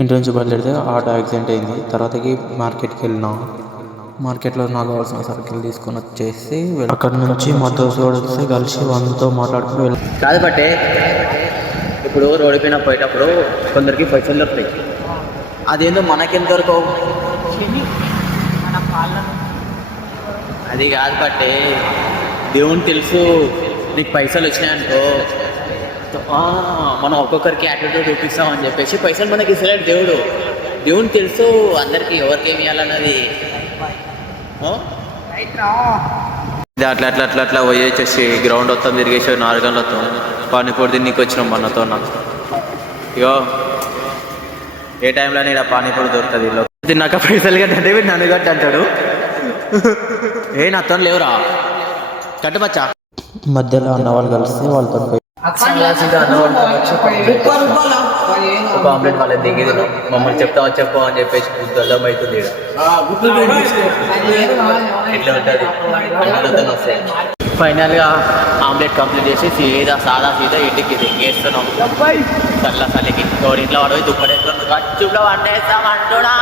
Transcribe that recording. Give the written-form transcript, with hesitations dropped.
ఇంటి నుంచి బయలుదేరితే ఆటో యాక్సిడెంట్ అయింది. తర్వాతకి మార్కెట్కి వెళ్ళినా. మార్కెట్లో నాకు కావాల్సిన సరుకులు తీసుకొని వచ్చేసి అక్కడ నుంచి మా దోస్తుడు వస్తే కలిసి వాళ్ళతో మాట్లాడుకుంటూ కాదు బట్టే ఇప్పుడు రోడ్డు పైన పోయేటప్పుడు కొందరికి పైసలు దొరుకుతాయి. అదేందో మనకెంత దొరకవు. అది కాదు బట్టే, దేవుని తెలుసు నీకు పైసలు వచ్చినాయనుకో మనం ఒక్కొక్కరికి యాటిట్యూడ్ చూపిస్తామని చెప్పేసి పైసలు మనకి ఇస్తలేడు దేవుడు. దేవుని తెలుసు అందరికి ఎవరికి ఏమి ఇవ్వాలన్నది. అట్లా అట్లా అట్లా అట్లా పోయేసేసి గ్రౌండ్ మొత్తం తిరిగేసి 4 గంటలతో పానీపూరి తిన్నీకి వచ్చినాం మనతో. నాకు ఇగో ఏ టైంలో ఇలా పానీపూరి దొరుకుతుంది. తిన్నాక పైసలు కట్టంటే వీడు నన్ను కట్టి అంటాడు. ఏ నాతో లేవురా కట్టమచ్చా. మధ్యలో అన్నవాళ్ళు కలిస్తే వాళ్ళతో ఒక ఆమ్లెట్ వాళ్ళ దిగేది మమ్మల్ని చెప్తావా చెప్పు అని చెప్పేసి గల్లం అవుతుంది. ఇట్లా ఉంటుంది వస్తాయి. ఫైనల్గా ఆమ్లెట్ కంప్లీట్ చేసి సాదా ఇంటికి దిగేస్తున్నాం. చల్ల చలికి ఇంట్లో వాడు దుప్పటి ఖర్చులో వండేస్తాం అంటున్నా.